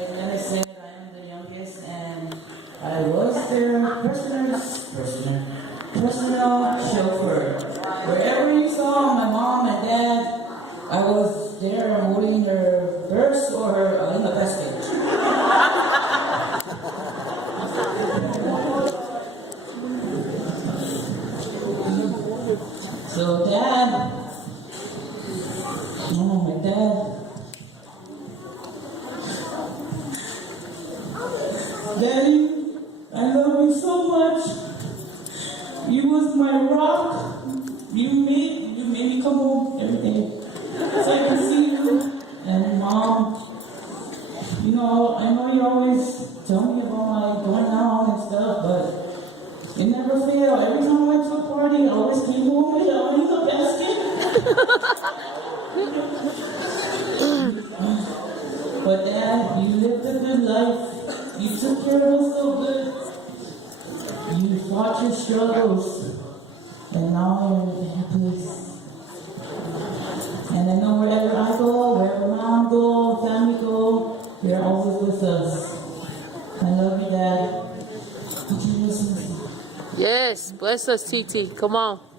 Like Nana said, I am the youngest, and I was their personal chauffeur. Wherever you saw my mom and dad, I was there holding her purse or her in the basket. So Dad, oh my dad. Daddy, I love you so much. You was my rock. You made me come home every day so I can see you. And Mom, you know, I know you always tell me about my going out and stuff, but it never failed. Every time I went to a party, I always came home with a basket. But Dad, you lived a good life. You took care of us so good. You fought your struggles. And now you're in a place. And I know wherever I go, wherever Mom go, family go, you're always with us. I love you, Dad. Yes, bless us, TT. Come on.